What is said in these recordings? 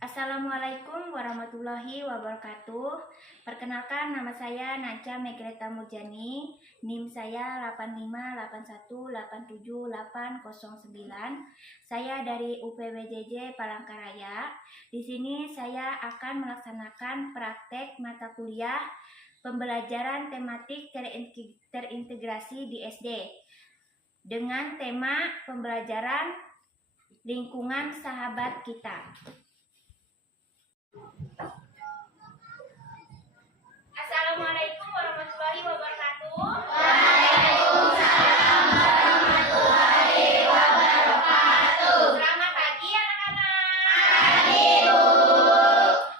Assalamualaikum warahmatullahi wabarakatuh. Perkenalkan, nama saya Naca Megreta Murjani. NIM saya 858787809. Saya dari UPWJJ Palangkaraya. Di sini saya akan melaksanakan praktek mata kuliah pembelajaran tematik terintegrasi di SD dengan tema pembelajaran lingkungan sahabat kita. Assalamualaikum warahmatullahi wabarakatuh. Waalaikumsalam warahmatullahi wabarakatuh. Selamat pagi anak-anak. Pagi, Bu.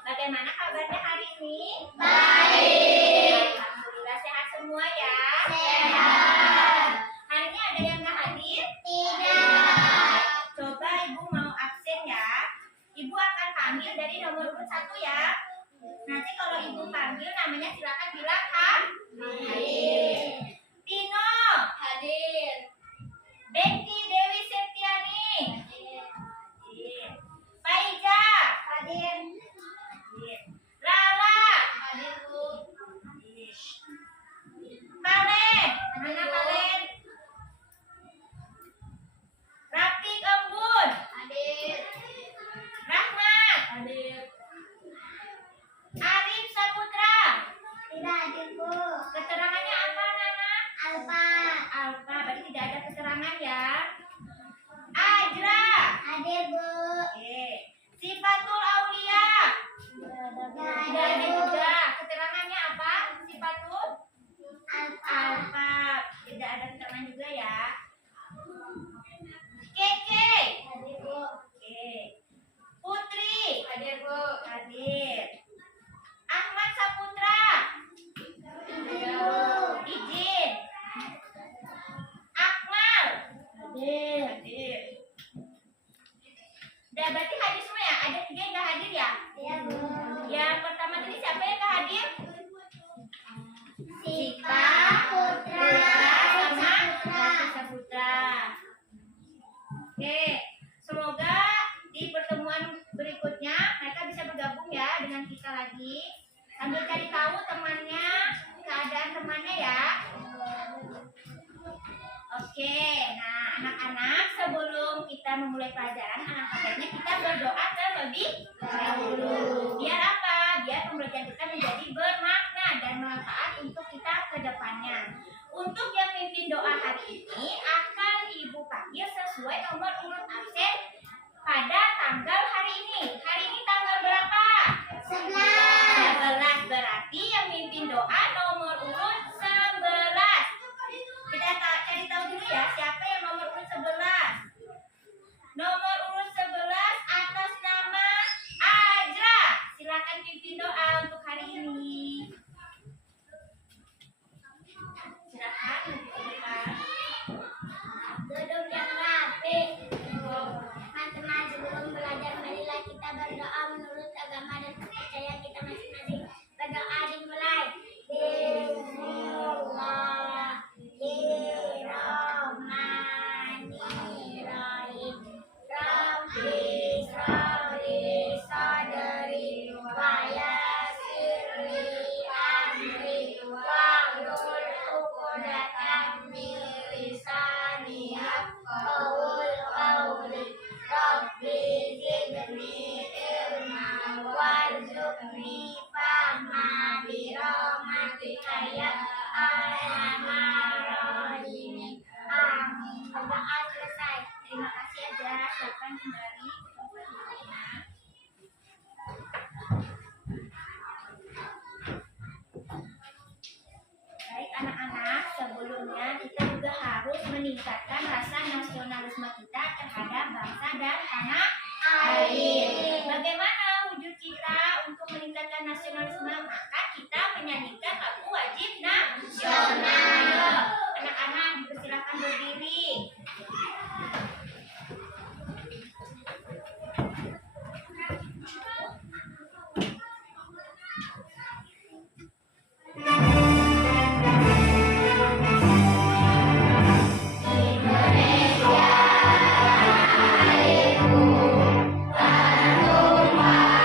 Bagaimana kabarnya hari ini? Baik. Alhamdulillah sehat semua ya. Sehat. Hari ini ada yang nggak hadir? Tidak. Coba Ibu mau absen ya. Ibu akan panggil dari nomor urut 1 ya. Nanti kalau Ibu panggil namanya silakan bilang Hadir. Tino, Hadir. Betty Dewi Septiani, Hadir. Faiza, Hadir. Lala, Hadir, Bu. Kalen, mana Kalen? Rafiq Embun, Hadir. Rahmat, Hadir. Arif Saputra. Tidak hadir, Bu. Keterangannya apa Nana? Alfa. Alfa, berarti tidak ada keterangan ya. Ajra, Hadir, Bu. oke. Sifatul Aulia, tidak ada juga. Keterangannya apa? Sifatul Alfa. Alfa, tidak ada keterangan juga ya. Keke, Hadir, Bu. oke. Putri, Hadir, Bu. hadir. Ahmad Saputra, Hadir, Bu. izin. Akmal, Hadir. hadir. Udah berarti hadir semua ya? Ada 3 yang nggak hadir ya? Iya, Bu. Yang pertama tadi siapa yang nggak hadir? Sipa Putra. Sama Raffi Saputra. Oke, semoga di pertemuan berikutnya mereka bisa bergabung ya dengan kita lagi. Sambil cari tahu temannya, keadaan temannya ya. Oke, nah anak-anak sebelum kita memulai pelajaran, alangkah kita berdoa terlebih dahulu. Biar apa? Biar pembelajaran kita menjadi bermakna dan bermanfaat untuk kita ke depannya. Untuk yang mimpin doa hari ini akan Ibu panggil sesuai nomor urut absen pada tanggal hari ini. Hari ini tanggal berapa? 11. Berarti yang mimpin doa nomor urut 11. Kita cari tahu dulu ya siapa yang nomor urut 11. Nomor urut 11 atas nama Ajra. Silakan pimpin doa untuk hari ini. Silakan pimpin doa. Duduk yang rapi. Teman-teman, sebelum belajar marilah kita berdoa menurut agama dan kepercayaan kita masing-masing. Berdoa dimulai. Bismillahirrahmanirrahim. Rabbi shrahli sadri wa yassirli amri wahlul 'uqdatam min lisani yafqahul qawli. Rabbi zidni ilma warzuqni fahma bi rahmatika ya arhamar rahimin. Amin. Doa selesai. Terima kasih Ajra. Silakan kembali ke tempat duduknya. Baik anak-anak, sebelumnya kita juga harus meningkatkan rasa nasionalisme kita terhadap bangsa dan tanah air. Bagaimana wujud kita untuk meningkatkan nasionalisme? Maka kita menyanyikan lagu wajib nasional. Ayo, anak-anak dipersilakan berdiri. Indonesia, airku, tanah tumpah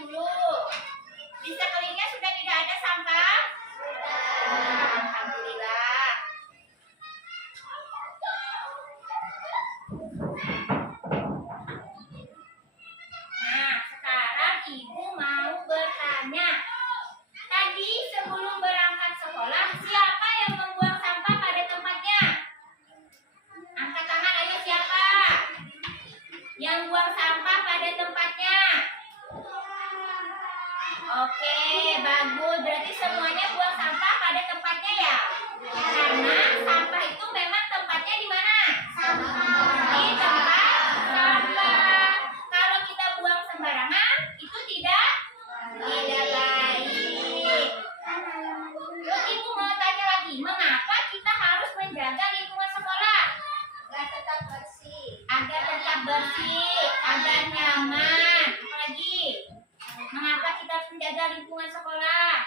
dulu. Di sekelilingnya sudah tidak ada sampah? Alhamdulillah. Nah, sekarang Ibu mau bertanya. Tadi sebelum berangkat sekolah, siapa yang membuang sampah pada tempatnya? Angkat tangan, ayo siapa? Yang buang sampah pada tempatnya? Oke, bagus. Berarti semuanya buang sampah pada tempatnya ya? Karena sampah itu memang tempatnya di mana? Di tempat sampah. Kalau kita buang sembarangan, itu tidak baik. Terus Ibu mau tanya lagi, mengapa kita harus menjaga lingkungan sekolah? Agar tetap bersih, agar nyaman. Apalagi? Mengapa kita harus menjaga lingkungan sekolah?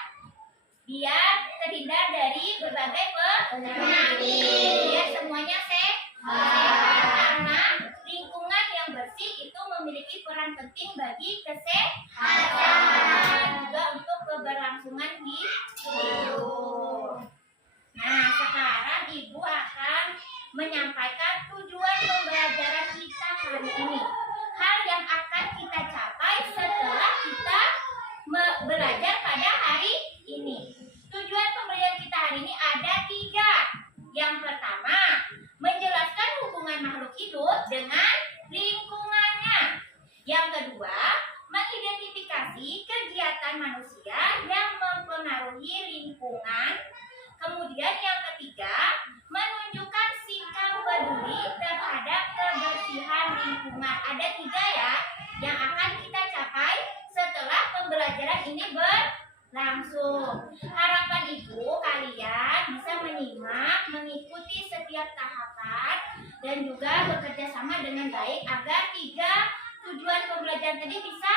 Biar terhindar dari berbagai penyakit. Biar semuanya sehat. Karena lingkungan yang bersih itu memiliki peran penting bagi kesehatan, juga untuk keberlangsungan hidup. Nah, sekarang Ibu akan menyampaikan tujuan pembelajaran kita hari ini. Hal yang akan kita capai setelah kita belajar pada hari ini. Tujuan pembelajaran kita hari ini ada 3. Yang pertama, menjelaskan hubungan makhluk hidup dengan lingkungannya. Yang kedua, mengidentifikasi kegiatan manusia yang mempengaruhi lingkungan. Kemudian yang ketiga, menunjukkan sikap peduli terhadap kebersihan lingkungan. Ada 3 ya yang akan kita capai setelah pembelajaran ini berlangsung. Harapan Ibu kalian bisa menyimak, mengikuti setiap tahapan dan juga bekerja sama dengan baik agar 3 tujuan pembelajaran tadi bisa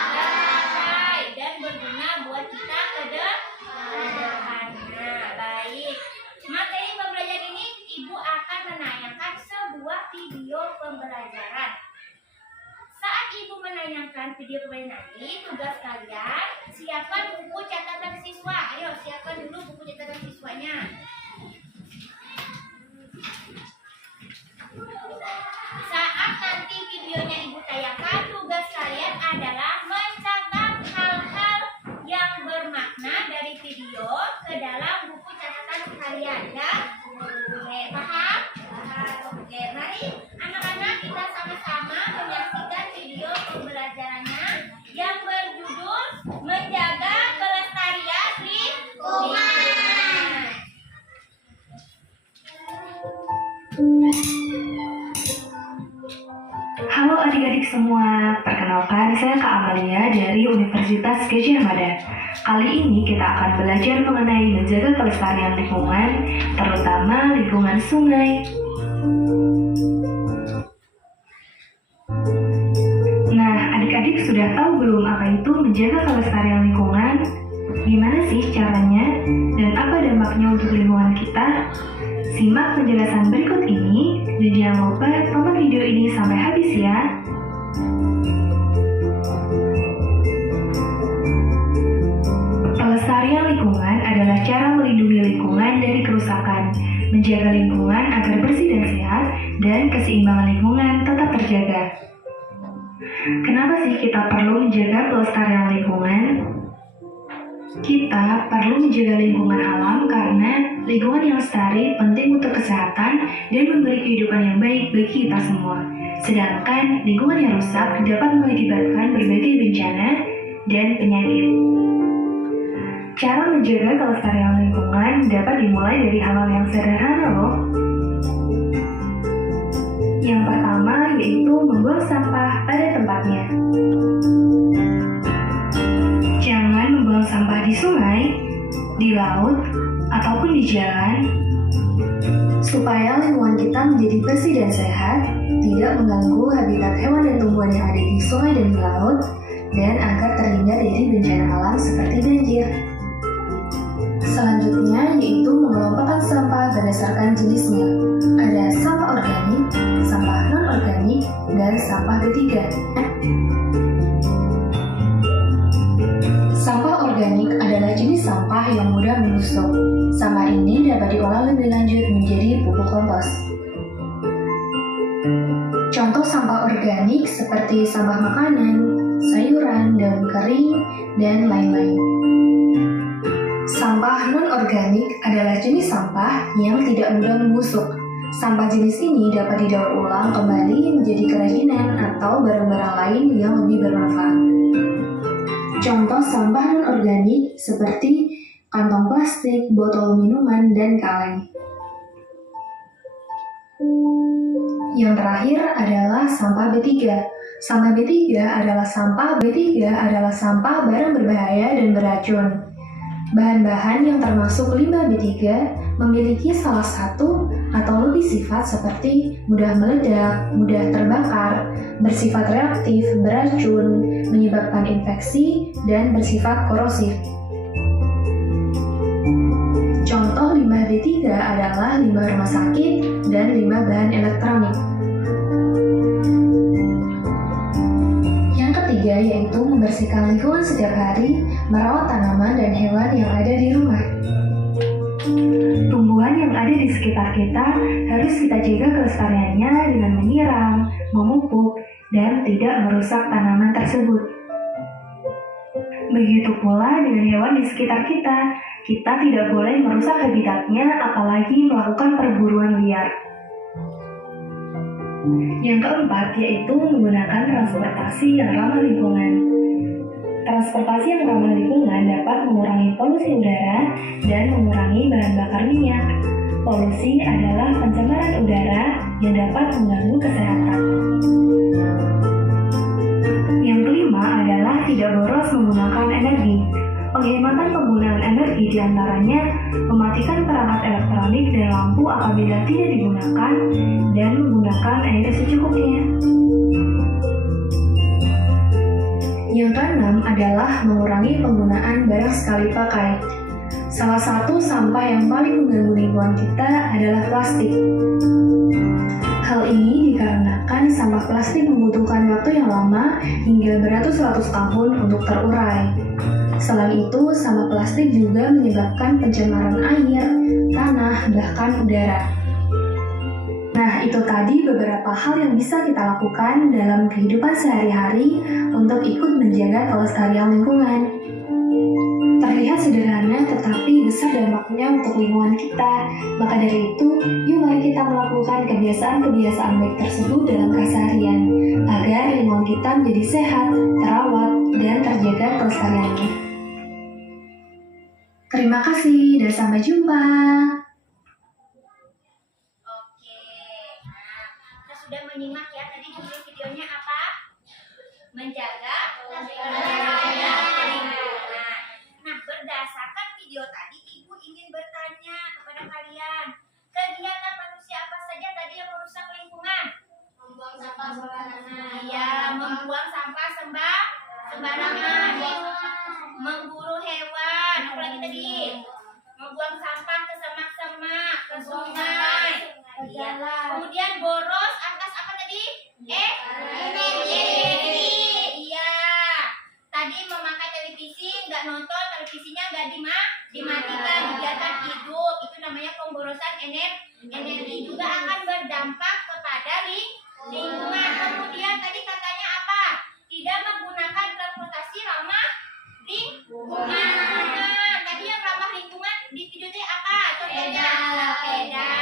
tercapai dan berguna buat kita ke depannya. Baik. Materi pembelajaran ini Ibu akan menayangkan sebuah video pembelajaran. Saat Ibu menayangkan video pembelajaran ini, tugas kalian siapkan buku catatan siswa. Ayo siapkan dulu buku catatan siswanya. Saat nanti videonya Ibu tayangkan, tugas kalian adalah mencatat hal-hal yang bermakna dari video ke dalam buku catatan kalian ya. Oke, paham? Oke, mari anak-anak kita sama-sama menyaksikan video pembelajarannya yang berjudul Menjaga Kelestarian Lingkungan. Halo adik-adik semua, perkenalkan saya Kak Amalia dari Universitas Gadjah Mada. Kali ini kita akan belajar mengenai menjaga kelestarian lingkungan, terutama lingkungan sungai. Nah, adik-adik sudah tahu belum apa itu menjaga kelestarian lingkungan? Gimana sih caranya? Dan apa dampaknya untuk lingkungan kita? Simak penjelasan berikut ini, dan jangan lupa tonton video ini sampai habis ya. Pelestarian lingkungan adalah cara melindungi lingkungan dari kerusakan, menjaga lingkungan agar bersih dan sehat, dan keseimbangan lingkungan tetap terjaga. Kenapa sih kita perlu menjaga pelestarian lingkungan? Kita perlu menjaga lingkungan alam karena lingkungan yang lestari penting untuk kesehatan dan memberi kehidupan yang baik bagi kita semua. Sedangkan lingkungan yang rusak dapat mengakibatkan berbagai bencana dan penyakit. Cara menjaga kelestarian lingkungan dapat dimulai dari hal-hal yang sederhana loh. Yang pertama yaitu membuang sampah pada tempatnya. Jangan membuang sampah di sungai, di laut, ataupun di jalan, supaya lingkungan kita menjadi bersih dan sehat, tidak mengganggu habitat hewan dan tumbuhan yang ada di sungai dan di laut, dan agar terhindar dari bencana alam seperti banjir. Selanjutnya yaitu mengelompokkan sampah berdasarkan jenisnya. Ada sampah organik, sampah sampah non-organik dan sampah B3. Sampah organik adalah jenis sampah yang mudah membusuk. Sampah ini dapat diolah lebih lanjut menjadi pupuk kompos. Contoh sampah organik seperti sampah makanan, sayuran, daun kering, dan lain-lain. Sampah non-organik adalah jenis sampah yang tidak mudah membusuk. Sampah jenis ini dapat didaur ulang kembali menjadi kerajinan atau barang-barang lain yang lebih bermanfaat. Contoh sampah non-organik seperti kantong plastik, botol minuman, dan kaleng. Yang terakhir adalah sampah B3. Sampah B3 adalah sampah barang berbahaya dan beracun. Bahan-bahan yang termasuk limbah B3 memiliki salah satu atau lebih sifat seperti mudah meledak, mudah terbakar, bersifat reaktif, beracun, menyebabkan infeksi, dan bersifat korosif. Contoh limbah B3 adalah limbah rumah sakit dan limbah bahan elektronik. Yang ketiga yaitu membersihkan lingkungan setiap hari, merawat tanaman dan hewan yang ada di rumah. Tumbuhan yang ada di sekitar kita harus kita jaga kelestariannya dengan menyiram, memupuk, dan tidak merusak tanaman tersebut. Begitu pula dengan hewan di sekitar kita, kita tidak boleh merusak habitatnya apalagi melakukan perburuan liar. Yang keempat yaitu menggunakan transportasi yang ramah lingkungan. Transportasi yang ramah lingkungan dapat mengurangi polusi udara dan mengurangi bahan bakar minyak. Polusi adalah pencemaran udara yang dapat mengganggu kesehatan. Yang kelima adalah tidak boros menggunakan energi. Penghematan penggunaan energi diantaranya mematikan perangkat elektronik dan lampu apabila tidak digunakan dan menggunakan air secukupnya. Yang keenam adalah mengurangi penggunaan barang sekali pakai. Salah satu sampah yang paling mengganggu lingkungan kita adalah plastik. Hal ini dikarenakan sampah plastik membutuhkan waktu yang lama hingga beratus-ratus tahun untuk terurai. Selain itu, sampah plastik juga menyebabkan pencemaran air, tanah, bahkan udara. Nah, itu tadi beberapa hal yang bisa kita lakukan dalam kehidupan sehari-hari untuk ikut menjaga kelestarian lingkungan. Terlihat sederhana tetapi besar dampaknya untuk lingkungan kita. Maka dari itu, yuk mari kita melakukan kebiasaan-kebiasaan baik tersebut dalam keseharian agar lingkungan kita menjadi sehat, terawat, dan terjaga kelestariannya. Terima kasih dan sampai jumpa. Oke, nah kita sudah menyimak ya tadi judul videonya apa? Menjaga lingkungan. Nah, berdasarkan video tadi, Ibu ingin bertanya kepada kalian, kegiatan manusia apa saja tadi yang merusak lingkungan? Membuang sampah sembarangan. Iya, membuang sampah sembarangan, memburu hewan, apalagi tadi, membuang sampah ke semak-semak, ke sungai. Iya. Kemudian boros atas apa tadi? Energi. Iya. Tadi memakai televisi, nggak nonton, televisinya nggak dimatikan, dibiarkan hidup. Itu namanya pemborosan energi. Juga akan berdampak kepada lingkungan. Kemudian tadi katanya apa? Tidak menggunakan transportasi ramah lingkungan. Tadi yang ramah lingkungan di video itu apa? Contohnya sepeda.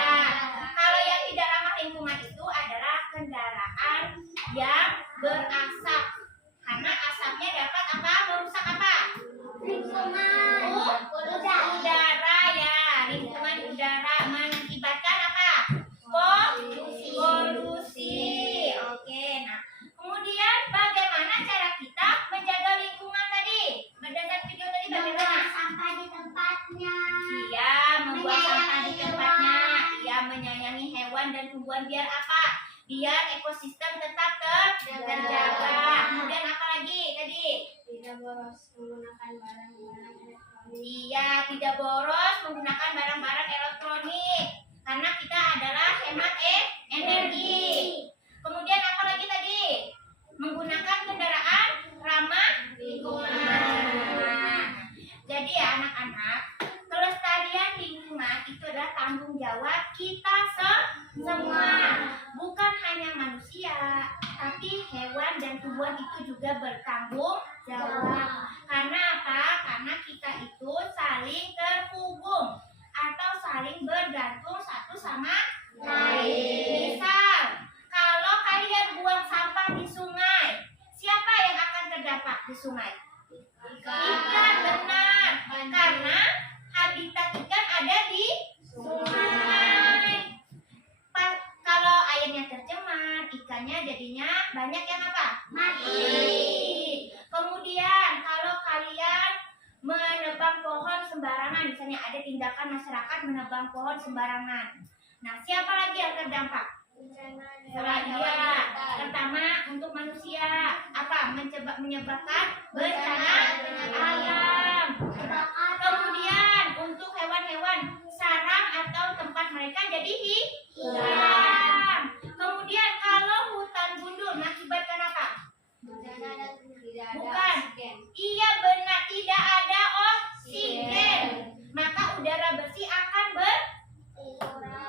Kalau yang tidak ramah lingkungan itu adalah kendaraan yang berasap. Karena asapnya dapat apa? Merusak apa? Lingkungan. Udara ya. Lingkungan udara mengakibatkan apa? Polusi. Oke, nah kemudian bagaimana cara kita menjaga lingkungan tadi? Berdasarkan video tadi bagaimana? Sampah di tempatnya. Iya, membuang sampah di tempatnya. Iya, menyayangi hewan dan tumbuhan biar apa? Biar ekosistem tetap terjaga. Kemudian apa lagi tadi? Tidak boros menggunakan barang-barang elektronik. Iya, tidak boros menggunakan barang-barang elektronik. Karena kita adalah hemat energi. hewan dan tumbuhan itu juga bertanggung jawab. Karena apa? Karena kita itu saling terhubung atau saling bergantung satu sama lain. Misal, kalau kalian buang sampah di sungai, siapa yang akan terdampak di sungai? Ikan, benar. Karena habitat ikan ada di sungai. Kalau airnya tercemar, ikannya jadinya banyak yang apa? Mati. Kemudian kalau kalian menebang pohon sembarangan, misalnya ada tindakan masyarakat menebang pohon sembarangan. Nah, siapa lagi yang terdampak? Iya. Pertama untuk manusia, apa? Menyebabkan bencana alam. Kemudian untuk hewan-hewan, sarang atau tempat mereka jadi hilang. Kemudian kalau hutan gundul mengakibatkan apa? Bukan. Iya benar, tidak ada oksigen. Maka udara bersih akan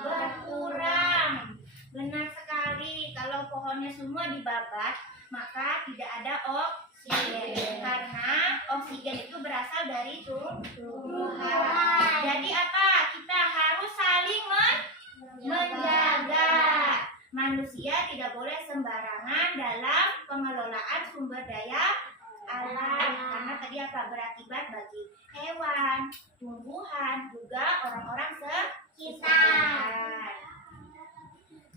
berkurang. Benar sekali. Kalau pohonnya semua dibabat, maka tidak ada oksigen. Karena oksigen itu berasal dari tumbuhan. Jadi apa? Kita harus saling menjaga. Manusia tidak boleh sembarangan dalam pengelolaan sumber daya alam. Karena tadi apa? Berakibat bagi hewan, tumbuhan, juga orang-orang sekitar.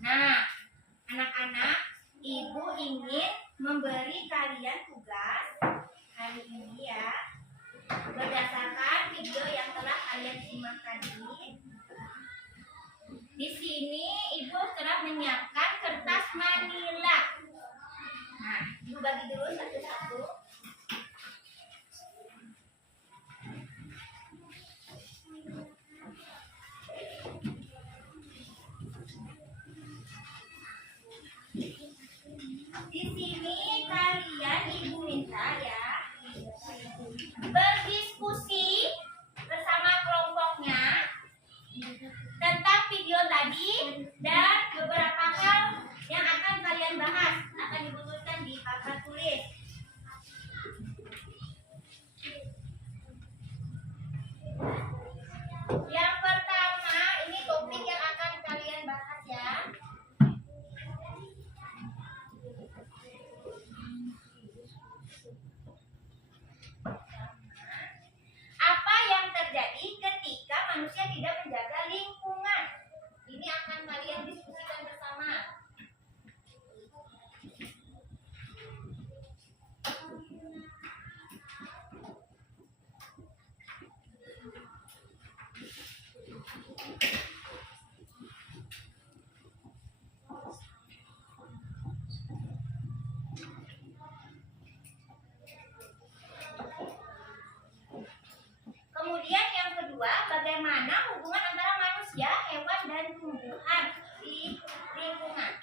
Nah, anak-anak, ibu ingin memberi kalian tugas hari ini ya, berdasarkan video yang telah kalian simak tadi. Di sini ibu telah menyiapkan kertas manila. Nah, ibu bagi dulu satu-satu. Di sini kalian ibu minta ya berdiskusi bersama kelompoknya tentang video tadi dan beberapa hal yang akan kalian bahas akan dibutuhkan di papan tulis. Yang pertama, ini topik yang akan kalian bahas ya. Apa yang terjadi ketika manusia tidak menjaga lingkungan? Ini akan kalian diskusikan bersama. Kemudian yang kedua, bagaimana hubungan antara manusia, hewan, dan tumbuhan di lingkungan?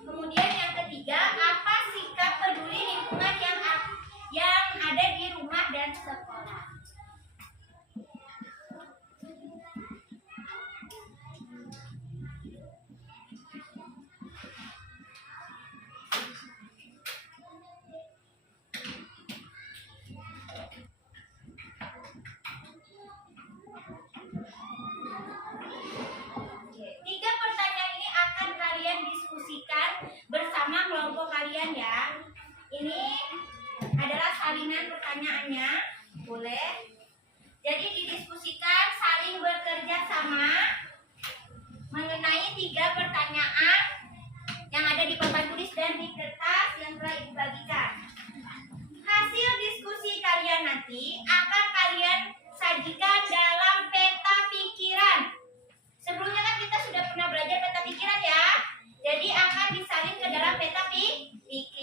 Kemudian yang ketiga, apa sikap peduli lingkungan yang ada di rumah dan sekolah? Tiga pertanyaan ini akan kalian diskusikan bersama kelompok kalian ya. Ini adalah salinan pertanyaannya, boleh. Jadi didiskusikan saling bekerja sama mengenai tiga pertanyaan yang ada di papan tulis dan di kertas yang telah ibu bagikan. Hasil diskusi kalian nanti akan kalian sajikan dalam peta pikiran. Sebelumnya kan kita sudah pernah belajar peta pikiran ya. Jadi akan disalin ke dalam peta pikiran.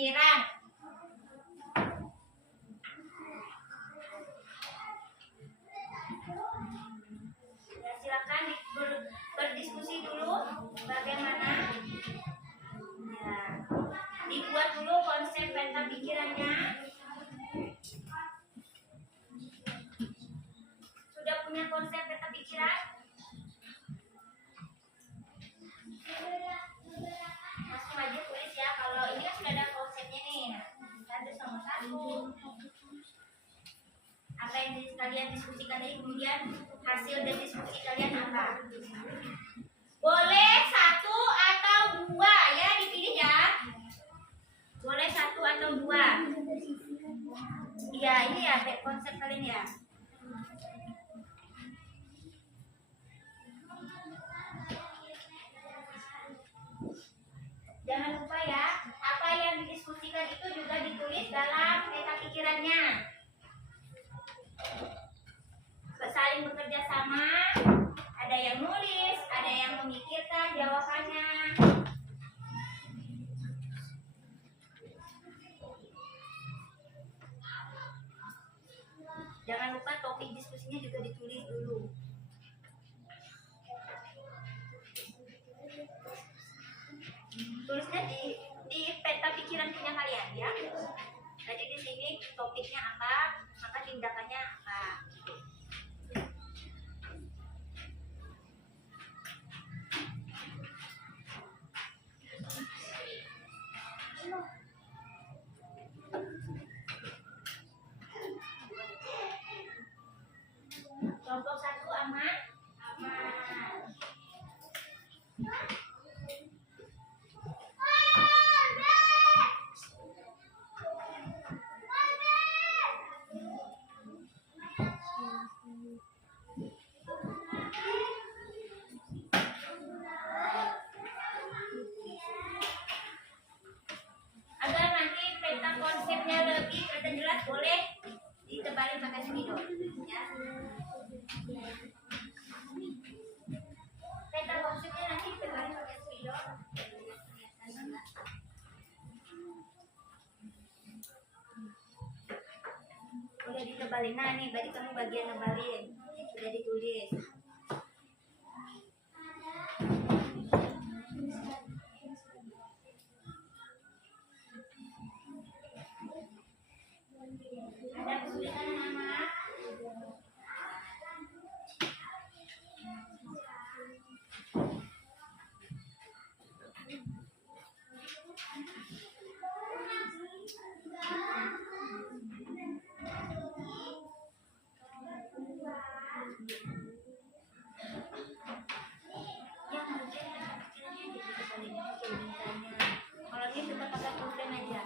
yang kalian diskusikan tadi, kemudian hasil dari diskusi kalian apa? Boleh satu atau dua ya, dipilih ya. Boleh satu atau dua. Iya, ini ya konsep kalian ya. Jangan lupa ya, apa yang didiskusikan itu juga ditulis dalam peta pikirannya. Saling bekerja sama, ada yang nulis, ada yang memikirkan jawabannya. Jangan lupa topik diskusinya juga ditulis dulu. Tulisnya di peta pikiran punya kalian ya. Jadi di sini topiknya apa, maka tindakannya apa. Kelompok satu aman, aman. Agar nanti peta konsepnya lebih kelihatan jelas, boleh ditebalin pakai spidol ya. Peta konsepnya nanti ditebalin pakai spidol. Udah ditebalin, nah nih berarti kamu bagian nebalin, sudah ditulis. Ada kesulitan nama? Kalau ini tetap pakai pulpen aja.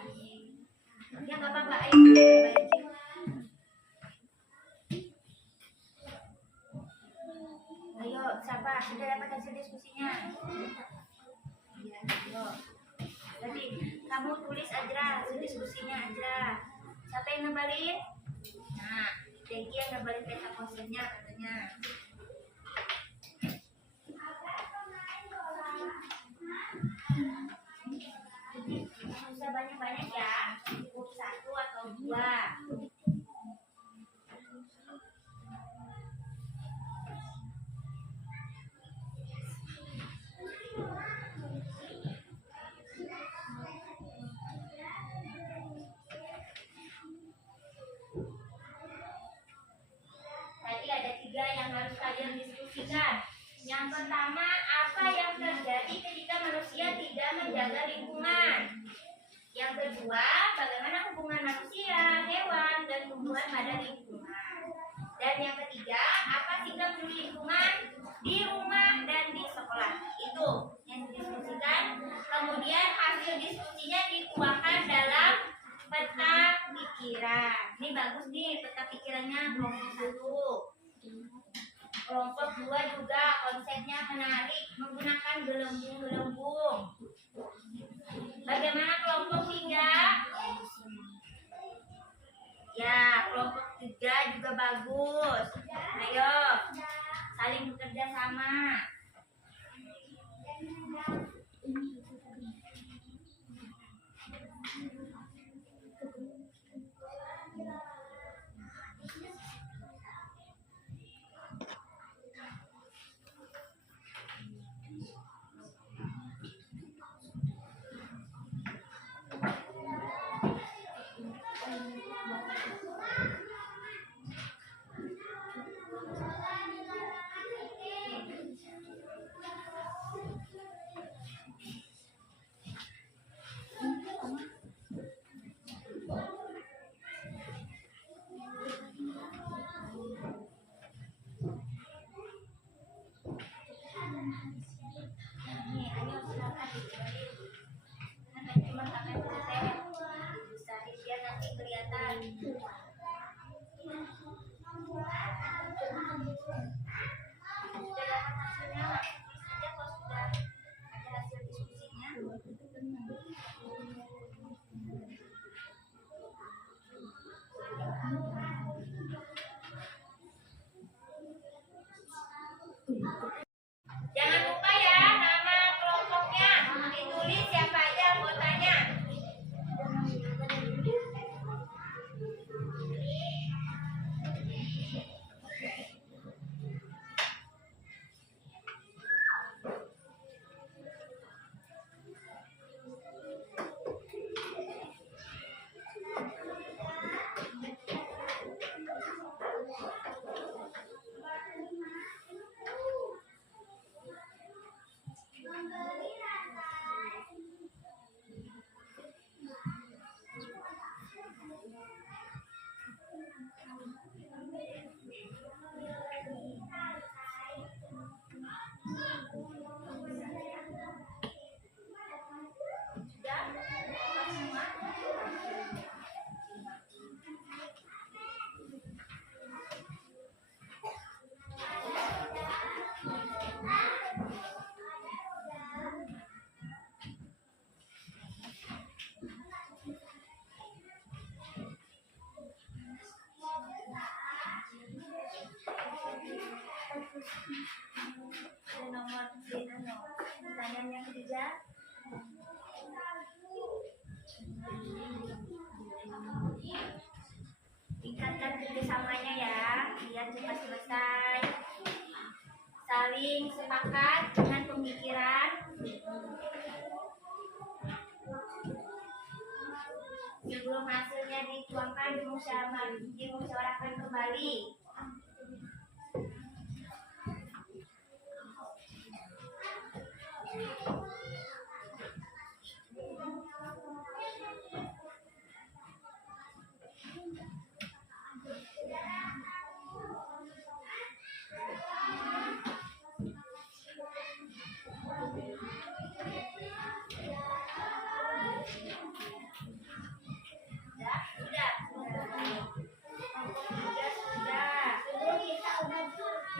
Ya nggak apa-apa, ayo. Ayo, siapa sudah dapat hasil diskusinya? Iya, ayo. Jadi kamu tulis aja hasil diskusinya aja. Siapa yang nebalin? Nah, Deki yang nebalin peta konsepnya katanya. Nggak usah banyak-banyak ya, cukup satu atau dua. Tadi ada 3 yang harus kalian diskusikan. Yang pertama, apa yang terjadi ketika manusia tidak menjaga lingkungan? Yang kedua, bagaimana hubungan manusia, hewan, dan tumbuhan pada lingkungan? Dan yang ketiga, apa sikap peduli lingkungan di rumah dan di sekolah? Itu yang didiskusikan. Kemudian hasil diskusinya dituangkan dalam peta pikiran. Ini bagus nih peta pikirannya kelompok 1. Kelompok 2 juga konsepnya menarik, menggunakan gelembung-gelembung. Bagaimana kelompok 3? Ya, kelompok 3 juga bagus. Ayo, saling bekerja sama. saling sepakat dengan pemikiran. Sebelum hasilnya dituangkan dimusyawarahkan kembali.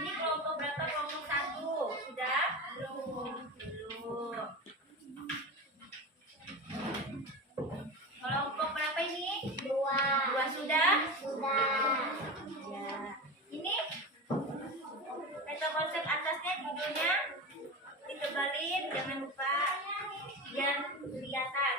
Ini kelompok berapa? Kelompok 1. Sudah? Belum. Kelompok berapa ini? 2 sudah? Ya. Ini peta konsep atasnya judulnya ditebalin, jangan lupa biar kelihatan.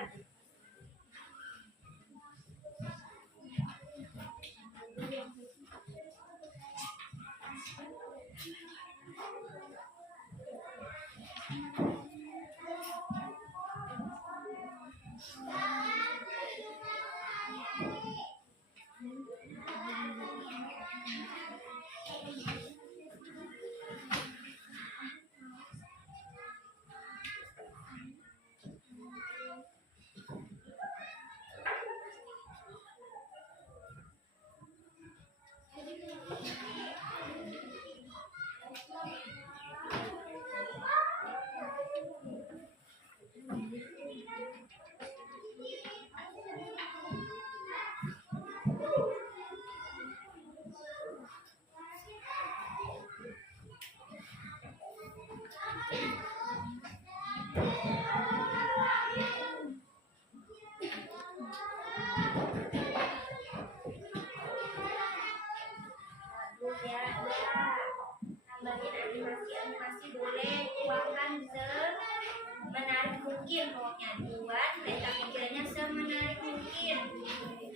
Tambahin animasi boleh, tuangkan semenarik mungkin, pokoknya buat peta pikirannya semenarik mungkin.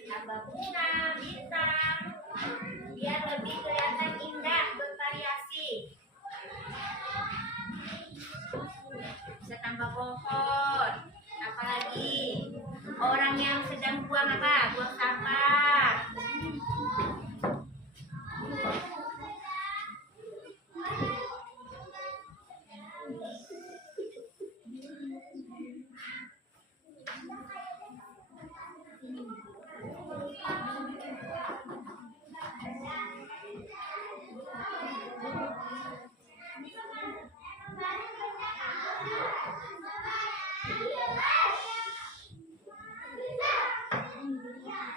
Tambah bunga, bintang, biar lebih kelihatan indah, bervariasi. Bisa tambah pohon, apalagi orang yang sedang buang apa? Buang sampah.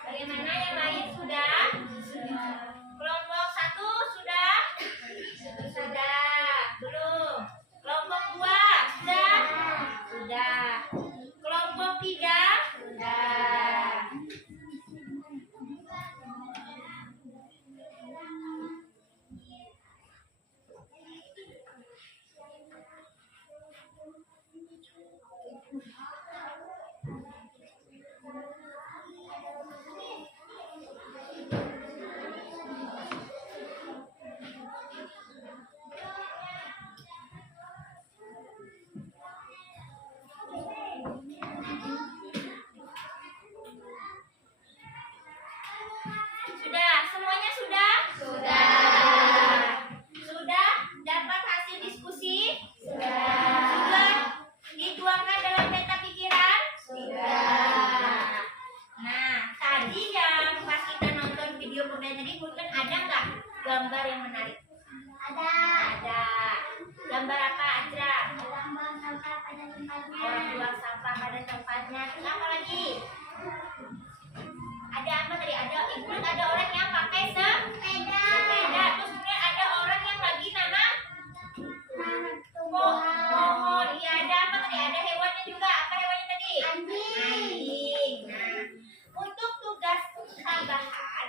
Bagaimana yang lain sudah? Kelompok 1 sudah? Sudah. Belum. Kelompok 2 sudah? Sudah. Kelompok 3 sudah. Sudah, semuanya sudah? Sudah. Sudah dapat hasil diskusi? Sudah dituangkan dalam peta pikiran? Sudah. Nah, tadi yang pas kita nonton video pembelajaran tadi, mungkin ada nggak gambar yang menarik? Ada. Gambar apa, Ajra? Orang buang sampah pada tempatnya. Terus apa lagi? Ada apa tadi? Ada orang yang pakai sepeda. Terus kemudian ada orang yang lagi nanam pohon. Iya, ada apa tadi? Ada hewannya juga. Apa hewannya tadi? Anjing. Nah, untuk tugas tambahan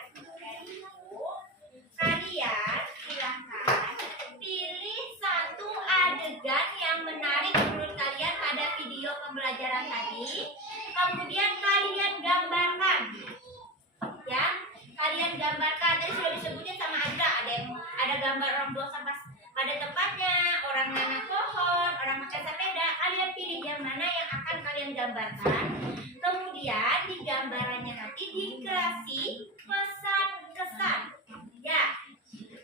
kalian silahkan pilih satu adegan yang menarik menurut kalian pada video pembelajaran tadi. Kemudian kalian gambarkan. Ya, kalian gambarkan. Tadi sudah disebutin sama Adra, ada gambar orang buang sampah pada tempatnya, orang kalian gambarkan. Kemudian di gambarannya nanti dikasih pesan kesan. Ya,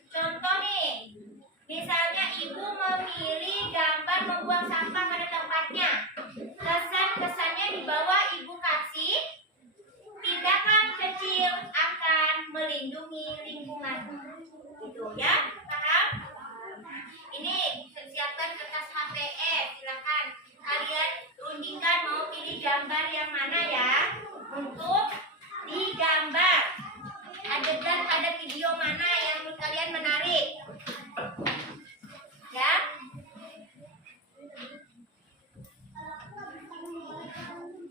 contoh nih, misalnya ibu memilih gambar membuang sampah pada tempatnya. Kesan-kesannya di bawah ibu kasih tindakan kecil akan melindungi lingkungan. Gitu ya, paham? Ini siapkan kertas HPS, silakan kalian rundingkan mau pilih gambar yang mana ya untuk digambar. Adegan pada video mana yang menurut kalian menarik? Ya.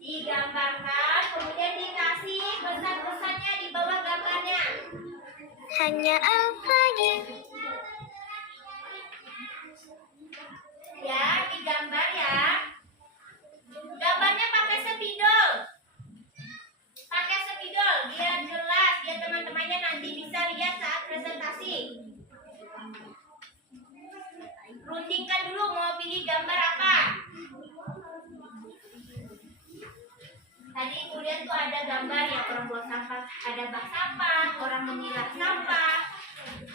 Digambarkan, kemudian dikasih pesan-pesannya di bawah gambarnya. Hanya apa gitu? Ya, digambar ya. Gambarnya pakai spidol. Pakai spidol biar jelas, biar teman-temannya nanti bisa lihat saat presentasi. Rundingkan dulu mau pilih gambar apa. Tadi kuliah tuh ada gambar yang orang buang sampah, ada bak sampah, orang memilah sampah,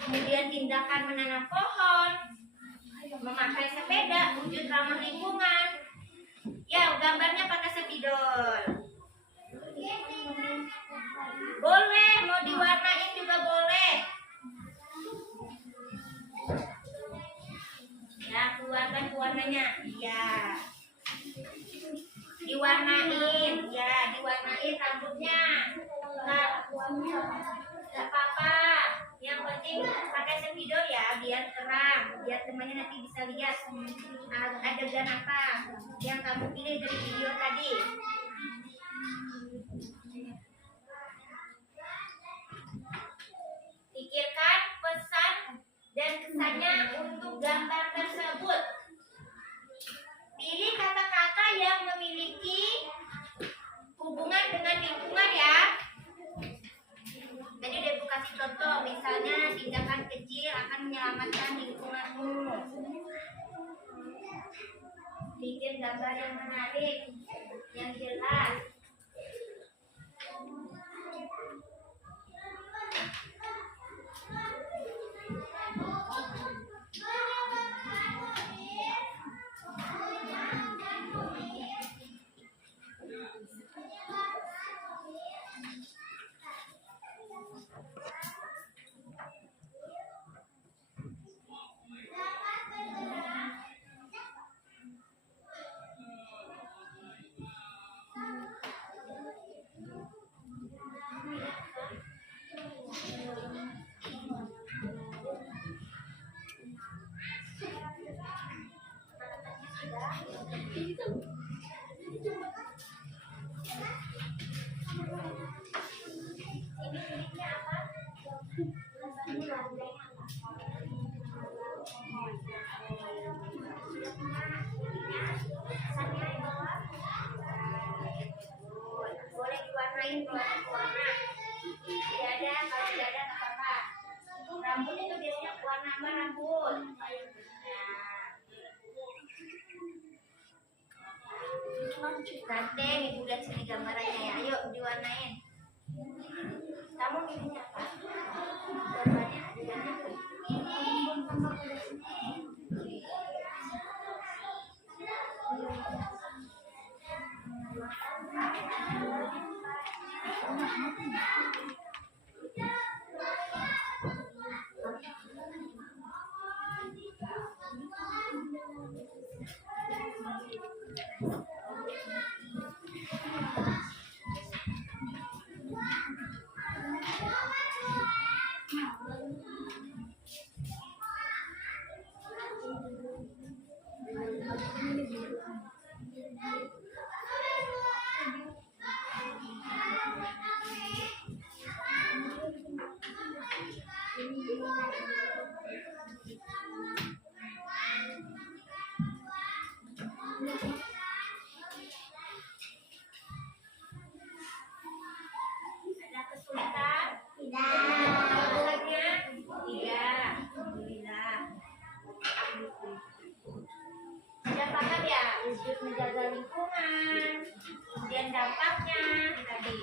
kemudian tindakan menanam pohon, memakai sepeda, wujud ramah lingkungan. Ya, gambarnya pakai spidol. Boleh, mau diwarnain juga boleh. Ya, keluarkan warnanya. Ya. Diwarnain, ya, diwarnain rambutnya. Enggak apa-apa. Yang penting pakai spidol ya, biar terang, biar temannya nanti bisa lihat adegan apa yang kamu pilih dari video tadi. Pikirkan pesan dan kesannya untuk gambar tersebut. Pilih kata-kata yang memiliki hubungan dengan lingkungan ya. Tadi udah ibu kasih contoh, misalnya tindakan kecil akan menyelamatkan lingkunganmu. Bikin gambar yang menarik, yang jelas. Boleh diwarnain warna. Tidak ada, kalau tidak ada nggak apa-apa. Rambut itu biasanya warna apa rambut? Nanti ibu lihat sini gambarannya ya. Ayo diwarnain. Kamu pilihnya apa? Gambarnya adegannya tuh. Ada kesulitan? Alasannya? Tidak. Alhamdulillah. Ada paham ya? Wujud menjaga lingkungan. teman-teman. Kemudian dampaknya tadi.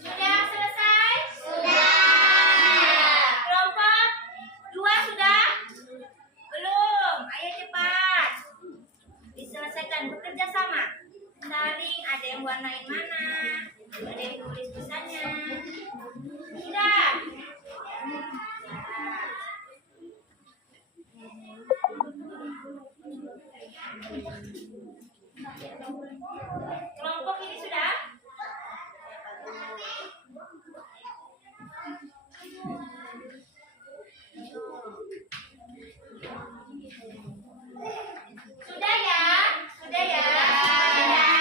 Sudah selesai? Sudah. Kelompok 2 sudah? Belum. Ayo cepat. Diselesaikan, bekerja sama. Saling, ada yang warnain mana? Ada yang tulis tulisannya. Sudah. Kelompok ini sudah? Sudah ya? Sudah ya? Sudah.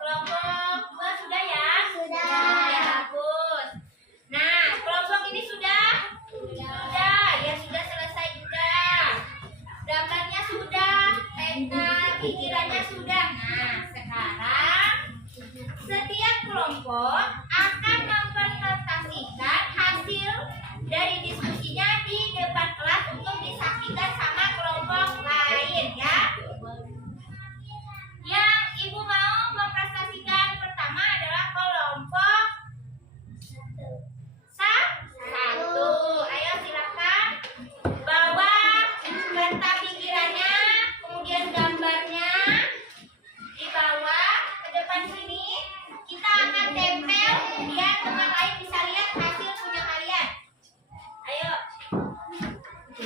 Kelompok 2 sudah ya? Sudah. Ya, bagus. Nah, kelompok ini sudah? Sudah. Ya, sudah selesai juga. Gambarnya sudah, peta pikirannya sudah. Nah, sekarang setiap kelompok akan mempresentasikan hasil dari diskusinya di depan kelas untuk disaksikan sama kelompok lain ya. Yang ibu mau mempresentasikan pertama adalah kelompok 1. Ayo silakan bawa peta pikirannya, kemudian gambarnya dibawa ke depan sini. Kita akan tempel biar teman lain bisa lihat hasil punya kalian. Ayo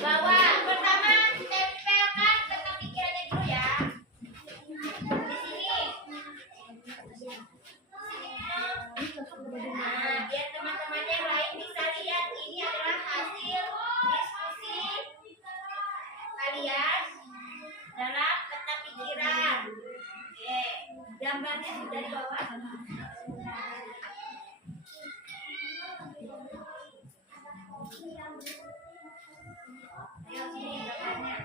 bawa, pertama tempelkan peta pikirannya dulu ya. Di sini. Nah, biar teman-teman yang lain bisa lihat ini adalah hasil diskusi kalian dalam peta pikiran. Oke, gambarnya sudah di bawah. Ayo sini gambarnya.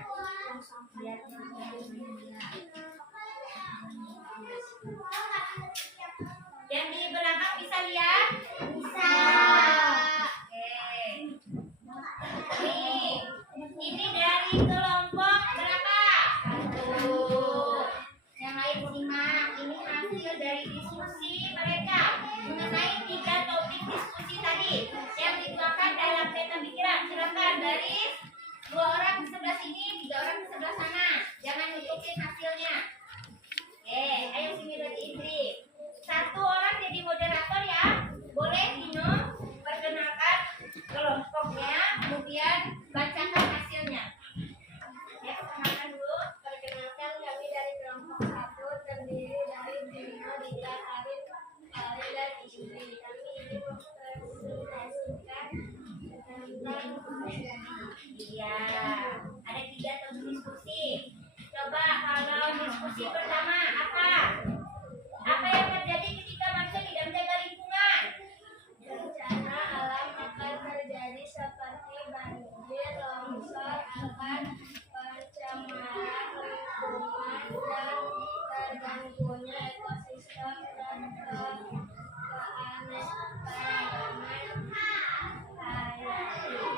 Yang di belakang bisa lihat? Bisa. Oke. Ini dari kelompok berapa? 1. Yang lain simak. Ini hasil dari diskusi mereka mengenai 3 topik diskusi tadi yang dituangkan dalam peta pikiran. Silakan dari 2 orang di sebelah sini, 3 orang di sebelah sana. Jangan nutupin hasilnya. Oke, ayo sini dari Indri. 1 orang jadi moderator ya. Boleh Dino perkenalkan kelompoknya, kemudian bacakan hasilnya. Ya, perkenalkan dulu. Perkenalkan, kami dari kelompok 1 terdiri dari Dino, Dita, Arif, Ale, dan Indri. Kami ini mempresentasikan tentang Iya, ada 3 topik diskusi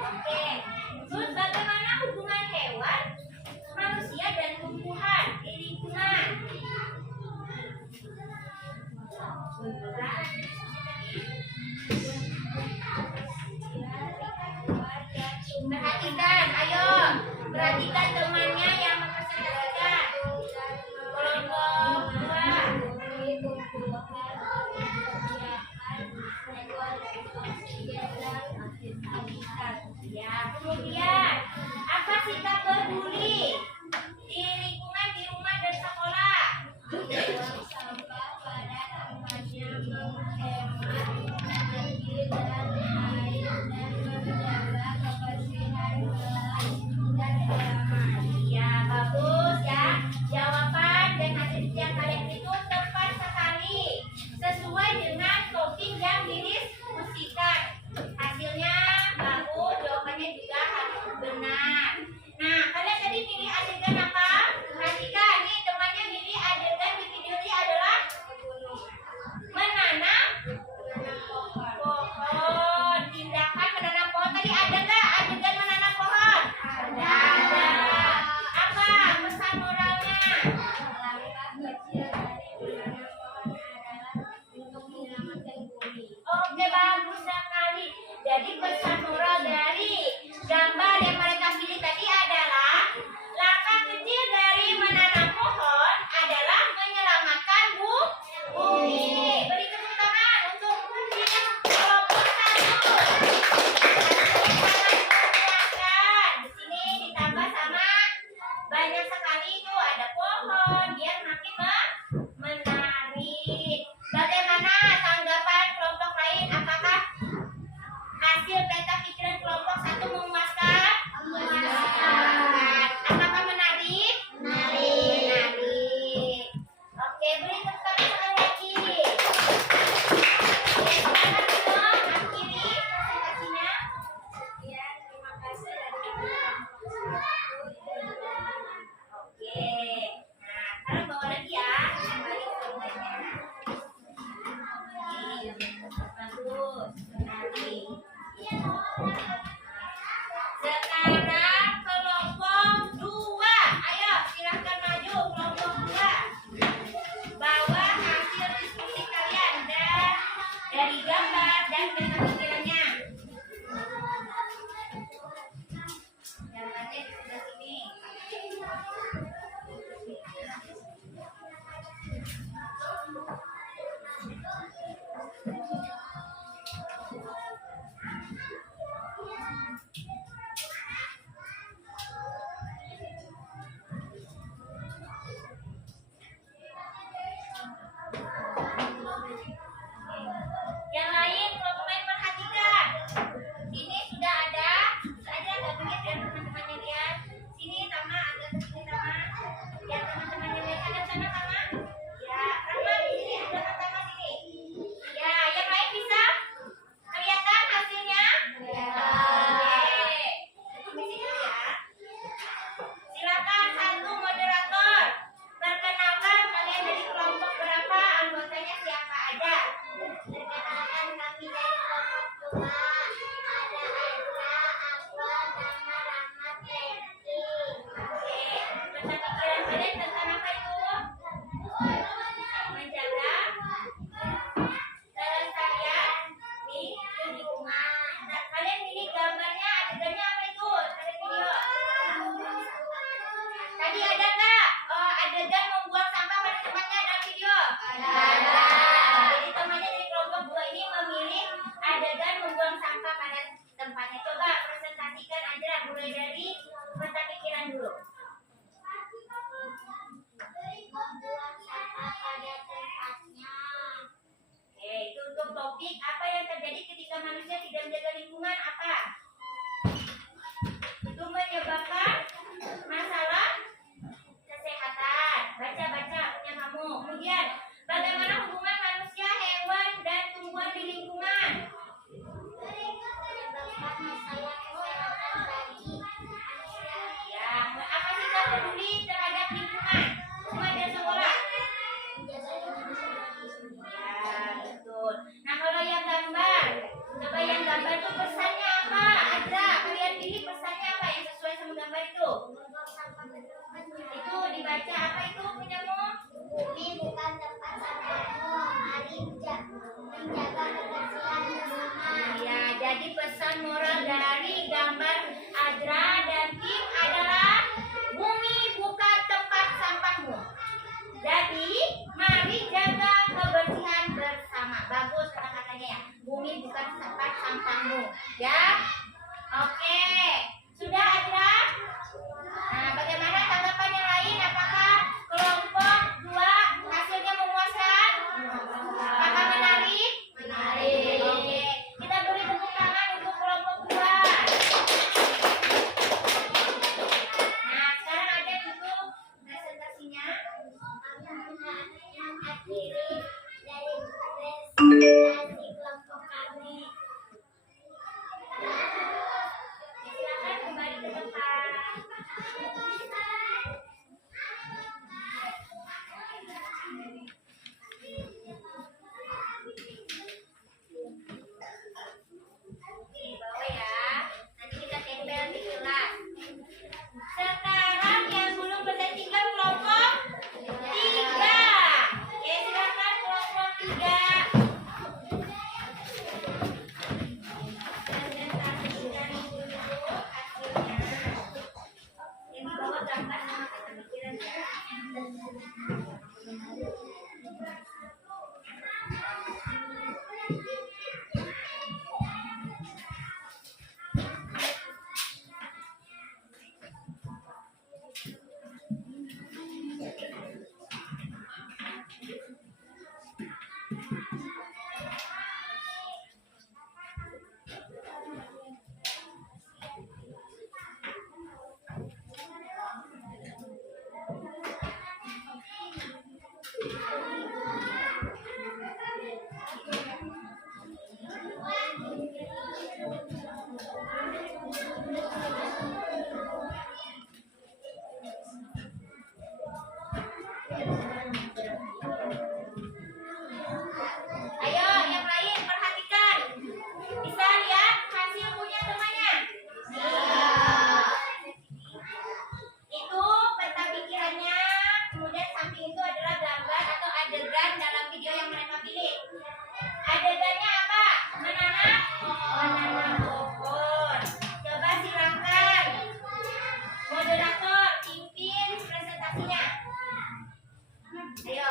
Oke. Terus bagaimana hubungan hewan, manusia dan tumbuhan di lingkungan? Perhatikan, ayo. Perhatikan temannya yang mempresentasikan. Kelompok 2. Ya, kemudian apa sikap peduli di lingkungan di rumah dan sekolah? Sampah pada tempatnya, menghemat energi dan air, dan menjaga kebersihan dan halaman. Ya, bagus ya. Jawaban dan hasil yang kalian itu tepat sekali, sesuai dengan topik yang didiskusikan. Hasilnya bagus, jawabannya juga harus benar. Nah, kalian tadi pilih adegan apa? Perhatikan, nih temannya pilih adegan di video ini adalah menanam pohon. Tindakan menanam pohon. Tadi ada nggak adegan menanam pohon? Ada. Apa pesan moralnya? Langkah kecil dari menanam pohon adalah untuk menyelamatkan bumi. Oke, bagus sekali. Jadi pesan moral dari gambar yang mereka pilih tadi adalah langkah kecil dari menanam pohon adalah menyelamatkan bumi. Beri tepuk tangan untuk tim kelompok 1. Di sini ditambah sama banyak sekali itu ada pohon biar makin menarik. Bagaimana tanggapan kelompok lain? Apakah hasil peta pikiran kelompok 1 memuaskan? Memuaskan. Apakah menarik? Menarik. Oke, beri tepuk tangan sekali lagi. Oke, silakan Bimo akhiri presentasinya. Ya, terima kasih dari Oke. Nah, sekarang bawa lagi ya. Kembali ke rumahnya. Bagus. Menarik. Sekarang kelompok 2. Ayo, silahkan maju kelompok 2. Bawa hasil diskusi kalian dan dari gambar dan peta pikirannya. Gambarnya di sebelah sini. Yang lain, kelompok lain perhatikan. Sini sudah ada agak dikit biar teman-temannya lihat. Sini sama, agak sini sama. Biar teman-temannya lihat. Ada sana sama. Ya, Rahma di sini sudah sama sini. Ya, yang lain bisa kelihatan hasilnya? Oke. Di sini ya. Silakan satu moderator. Perkenalkan kalian dari kelompok berapa, anggotanya siapa aja? Perkenalkan kami dari kelompok 2. Ada Aira, Afwan, sama Rahmat, Lesti. Oke, peta pikiran kalian tentang apa itu? Menjaga kelestarian lingkungan. Nah, kalian pilih gambarnya, adegannya apa itu? Ada video. Tadi ada nggak adegan membuang sampah pada tempatnya ada video? Ada. Jadi temannya dari kelompok 2 ini memilih adegan membuang sampah pada tempatnya. Coba presentasikan aja mulai dari peta pikiran dulu. Membuang sampah pada tempatnya. Oke, itu untuk topik apa yang terjadi ketika manusia tidak menjaga lingkungan apa? Itu menyebabkan masalah kesehatan. Baca-baca punya kamu. Kemudian, bagaimana hubungan manusia, hewan, dan tumbuhan di lingkungan? Menyebabkan masalah kesehatan bagi manusia. Ya, apa sikap peduli terhadap lingkungan, rumah dan sekolah? Menjaga lingkungan. kamu, ya. Oke, sudah Adra? Nah, bagaimana tanggapan yang lain? Apakah kelompok 2 hasilnya memuaskan? Apakah menarik? Menarik. Oke, kita beri tepuk tangan untuk kelompok 2. Nah, sekarang ada tutup presentasinya. Akhiri dari presentasi kelompok kami. Silakan kembali ke tempat. Dibawa ya. Nanti kita tempel di kelas. Sekarang yang belum bertingkat kelompok 3. Ya, silakan kelompok 3. Presentasikan dulu hasilnya. Yang dibawa gambar sama kata pikirannya. Ayo, yang lain perhatikan. Bisa lihat hasil punya temannya? Itu peta pikirannya. Kemudian samping itu adalah gambar atau adegan dalam video yang mereka pilih. Adegannya apa? Menanam pohon. Coba silakan. Moderator, pimpin presentasinya. Ayo.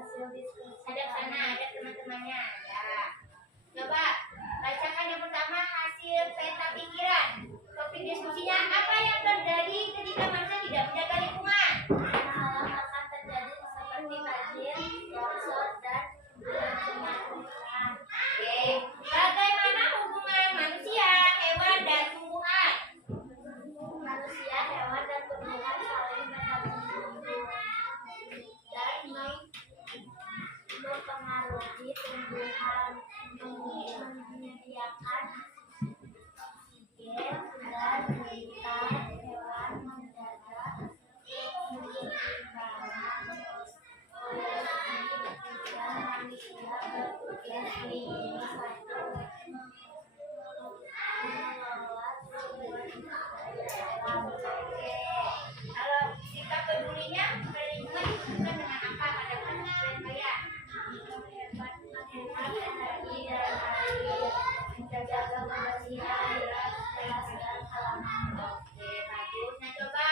Hasil diskusi. Ada sana, ada teman-temannya. Ya. Coba bacakan yang pertama hasil peta pikiran. Topik diskusinya apa yang terjadi ketika manusia tidak menjaga lingkungan? Hal akan terjadi seperti banjir, longsor, dan kematian. Oke. Bagaimana hubungan manusia, hewan, dan tumbuhan? Manusia, hewan, dan tumbuhan saling berhubungan dan mempengaruhi tumbuhan, menyediakan oksigen dan meminta hewan menjaga keseimbangan ekosistem dan manusia bertugas melindungi satu mengelola sumber daya alam. Oke. Kalau kita pedulinya pada lingkungan ditentukan dengan apa? Ada penelitian saya. Menghemat energi dan air, menjaga kebersihan dan halaman. Oke, bagus. Nah, coba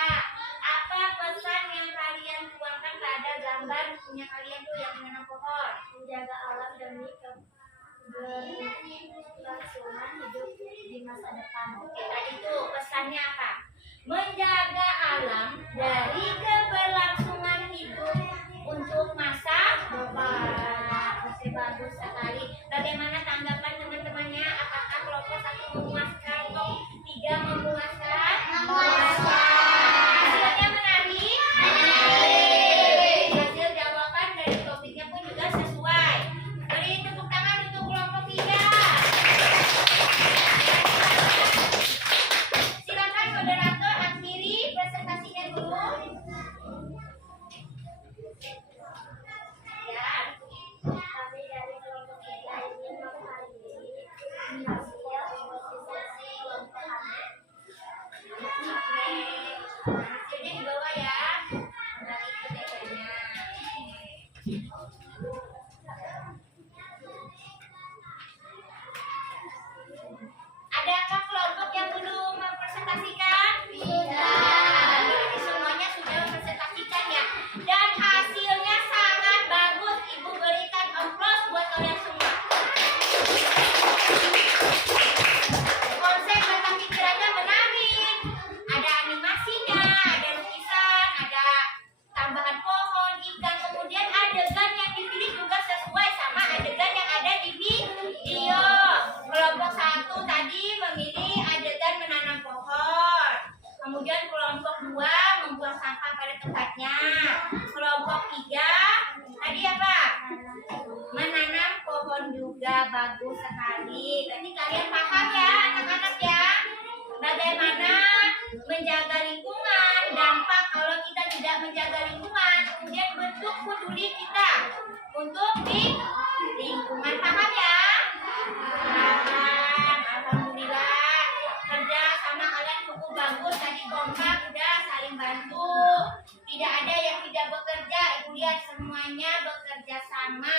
apa pesan yang kalian tuangkan pada gambar punya kalian tuh yang menanam pohon? Menjaga alam demi keberlangsungan hidup di masa depan. Oke, tadi tuh pesannya apa? Menjaga alam dari keberlangsungan hidup untuk masa depan. Oke, bagus sekali. Bagaimana tanggapan teman-temannya? Apakah kelompok 1 memuaskan? Kelompok 3 memuaskan? Hasilnya menarik? Hasil jawaban dari topiknya pun juga sesuai. Beri tepuk tangan untuk kelompok 3. Silakan saudara menjaga lingkungan, kemudian bentuk peduli kita untuk di lingkungan. Paham ya? Paham. Alhamdulillah. Kerja sama kalian cukup bagus, tadi kompak, udah saling bantu. Tidak ada yang tidak bekerja. Ibu lihat semuanya bekerja sama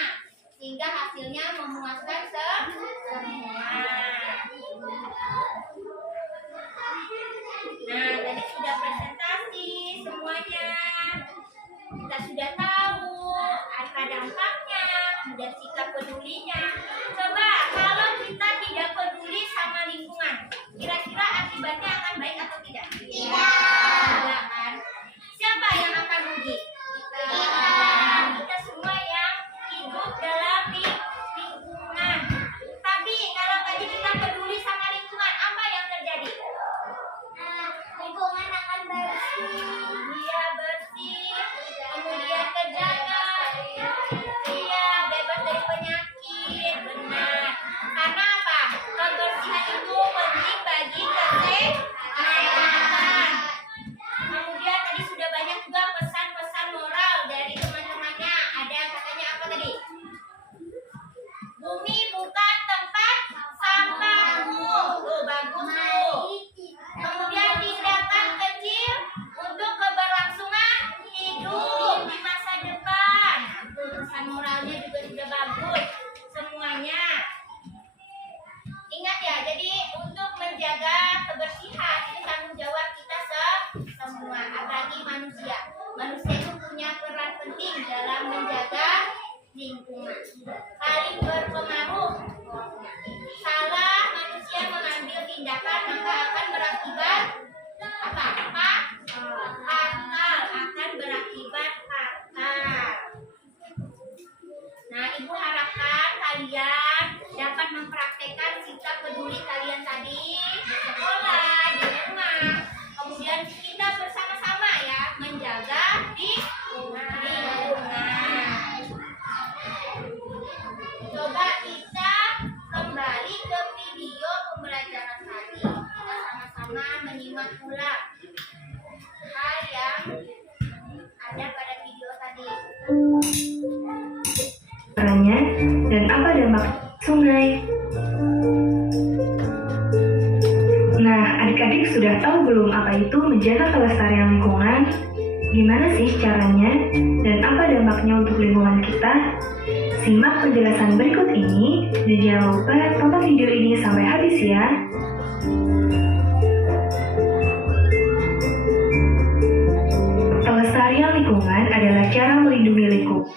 sehingga hasilnya memuaskan semua. Nah, tadi sudah presentasi semuanya. Kita sudah tahu apa dampaknya, kemudian sikap pedulinya. Coba kalau kita tidak peduli sama lingkungan, kira-kira akibatnya akan baik atau tidak? Tidak kan? Siapa yang akan rugi? Kita semua yang hidup dalam lingkungan. Tapi kalau tadi kita peduli sama lingkungan, apa yang terjadi? Lingkungan akan bersih. Dia bersih, kemudian terjaga, iya, bebas dari penyakit, benar. Karena apa? Kebersihan itu penting bagi kesehatan. Kemudian tadi sudah banyak juga pesan-pesan moral dari teman-temannya. Ada katanya apa tadi? Bumi bukan tempat sampahmu. Tuh, bagus tuh. Kemudian tindakan kecil untuk keberlangsungan hidup di masa depan. Pesan moralnya juga sudah bagus semuanya. Ingat ya, jadi untuk menjaga kebersihan itu tanggung jawab kita semua, apalagi manusia. Manusia itu punya peran penting dalam menjaga lingkungan. Saling berpengaruh. Salah manusia mengambil tindakan maka akan berakibat apa? Fatal, akan berakibat fatal. Nah, Ibu harapkan kalian dapat mempraktekkan sikap peduli kalian tadi di sekolah, di rumah. Kemudian kita bersama-sama ya menjaga lingkungan. Coba kita kembali ke video pembelajaran tadi. Kita sama-sama menyimak ulang hal yang ada pada video tadi. Caranya dan apa dampak sungai. Nah, adik-adik sudah tahu belum apa itu menjaga kelestarian lingkungan? Gimana sih caranya dan apa dampaknya untuk lingkungan kita? Simak penjelasan berikut ini dan jangan lupa tonton video ini sampai habis ya. Pelestarian lingkungan adalah cara melindungi lingkungan.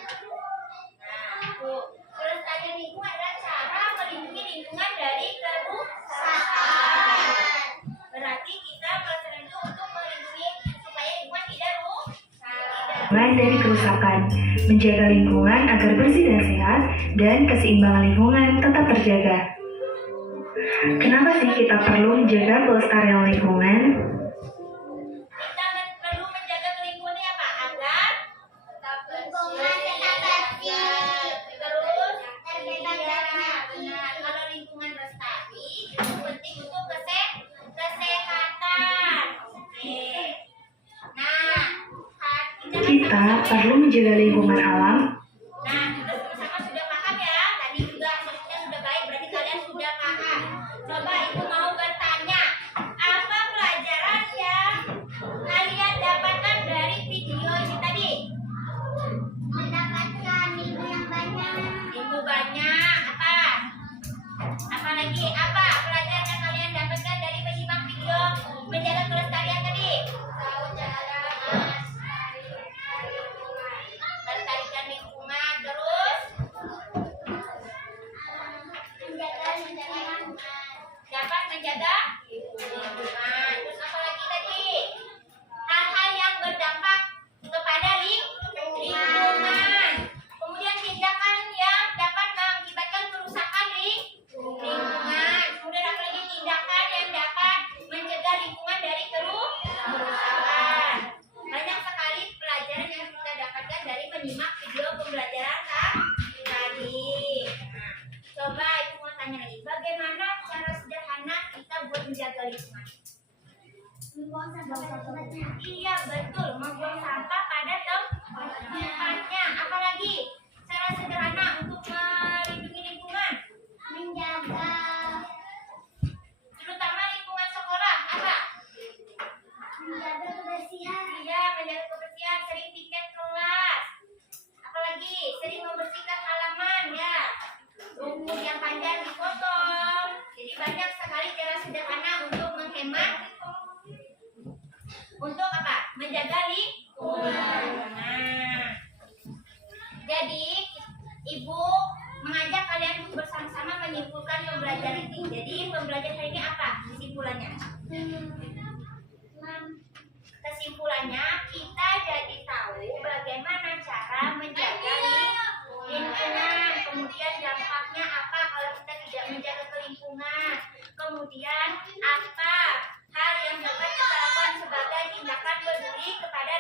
Pelestarian lingkungan adalah cara melindungi lingkungan dari kerusakan. Berarti kita pelestarian itu untuk melindungi supaya lingkungan tidak rusak. Dari kerusakan, menjaga lingkungan agar bersih dan sehat, dan keseimbangan lingkungan tetap terjaga. Kenapa sih kita perlu menjaga pelestarian lingkungan? Kita perlu menjaga lingkungan apa? Agar Lingkungan tetap bersih. terus Terbebas dari penyakit. benar. Kalau lingkungan lestari itu penting untuk kesehatan. Oke. Nah, Kita perlu menjaga lingkungan alam. Nah, kita sama-sama sudah paham ya. Tadi juga hasilnya sudah baik, berarti kalian sudah paham. Coba Ibu mau bertanya, apa pelajaran yang kalian dapatkan dari video ini tadi? Mendapatkan ilmu yang banyak. Ilmu banyak, apa? Apa lagi? Apa pelajaran yang kalian dapatkan dari menyimak video menjaga kelestarian tadi? Tahu cara melestarikan lingkungan.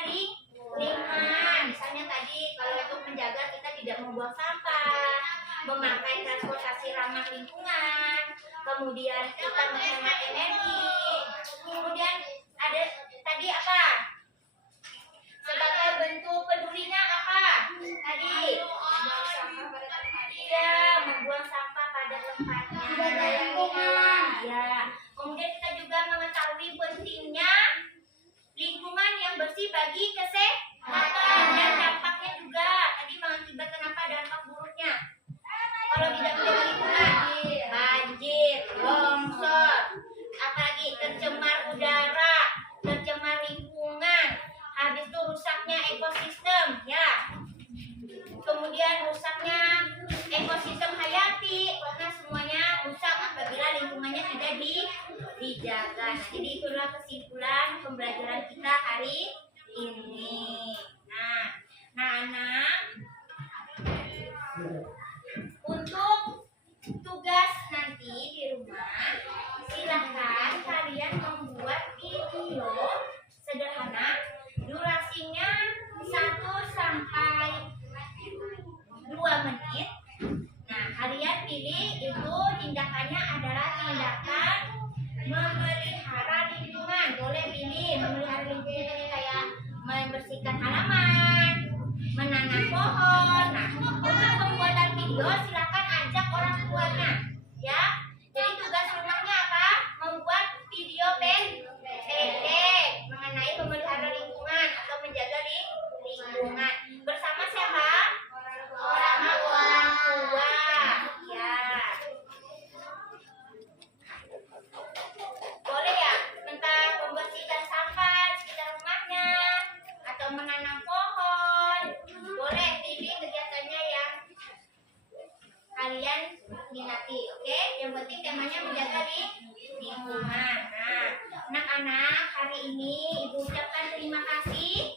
lingkungan. Misalnya tadi kalau untuk menjaga kita tidak membuang sampah, memakai transportasi ramah lingkungan, kemudian kita menghemat energi, kemudian ada tadi apa? Sebagai bentuk pedulinya apa? Tadi iya, membuang sampah pada tempatnya. Ya, kemudian kita juga mengetahui pentingnya lingkungan yang bersih bagi kesehatan dan dampaknya juga tadi mengakibatkan apa dampak buruknya kalau tidak menjaga lingkungan, banjir, longsor, apalagi tercemar udara, tercemar lingkungan, habis itu rusaknya ekosistem ya, kemudian rusaknya ekosistem hayati karena semuanya rusak apabila lingkungannya tidak dijaga. Nah, jadi itulah kesimpulan pembelajaran kita hari ini. Nah, anak, untuk tugas nanti di rumah, silakan kalian membuat video sederhana, durasinya 1 sampai 2 menit. Nah, kalian pilih itu tindakannya adalah tindakan memelihara lingkungan. Boleh pilih memelihara lingkungan ini kayak membersihkan halaman, menanam pohon. Nah, untuk pembuatan video silakan ajak orang tuanya, ya. Jadi tugas rumahnya apa? Membuat video pendek mengenai memelihara lingkungan atau menjaga lingkungan. Bersama siapa? Sama orang tua, ya. Boleh ya tentang membersihkan sampah di sekitar rumahnya atau menanam pohon. Boleh pilih kegiatannya yang kalian minati, oke? Yang penting temanya menjaga lingkungan. Nah, anak-anak, hari ini Ibu ucapkan terima kasih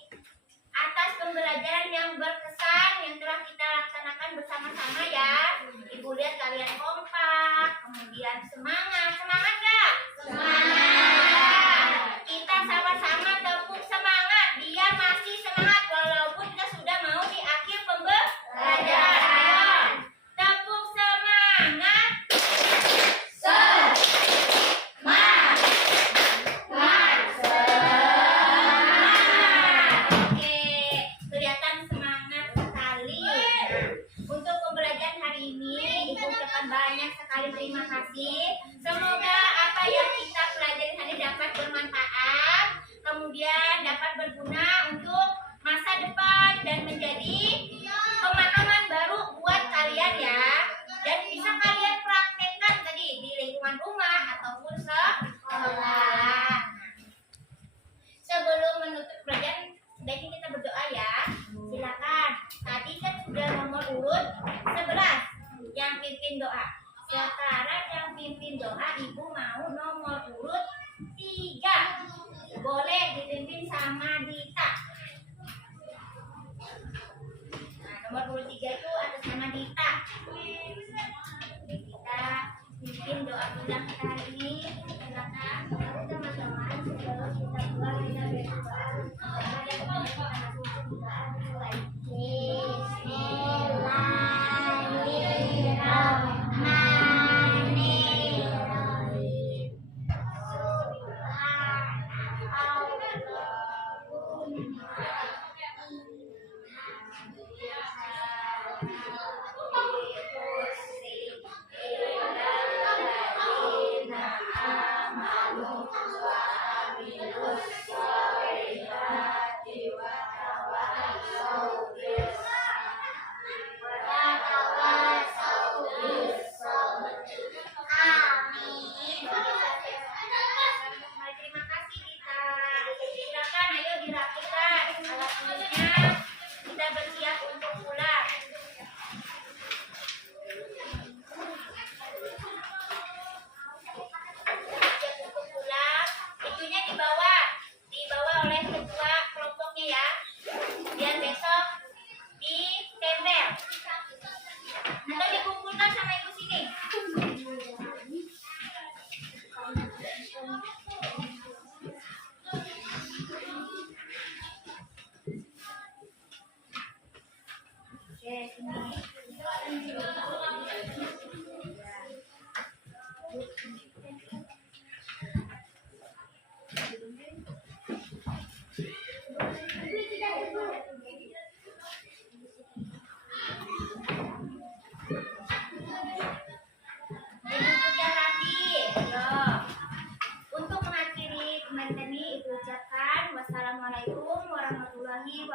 atas pembelajaran yang berkesan yang telah kita laksanakan bersama-sama ya. Ibu lihat kalian kompak, kemudian semangat gak? Semangat. Kita sama-sama tepuk semangat, biar masih semangat walaupun kita sudah mau di akhir pembelajaran. Tepuk semangat. Kelihatan semangat sekali. Untuk pembelajaran hari ini, Ibu ucapkan banyak sekali terima kasih. Semoga apa yang kita pelajari hari ini dapat bermanfaat, kemudian dapat berguna untuk masa depan dan menjadi pemahaman baru buat kalian ya. Dan bisa kalian praktekkan tadi di lingkungan rumah ataupun sekolah. Sebelum menutup pelajaran, sebaiknya kita berdoa ya. Silakan. Tadi kan sudah nomor urut 11 yang pimpin doa. Sekarang yang pimpin doa Ibu mau nomor urut 3. Boleh dipimpin sama Dita. Nah, nomor urut 3 itu atas nama Dita. Dita pimpin doa kita hari ini. Silakan. Teman-teman, sebelum kita keluar kita berdoa.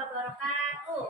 wabarakatuh.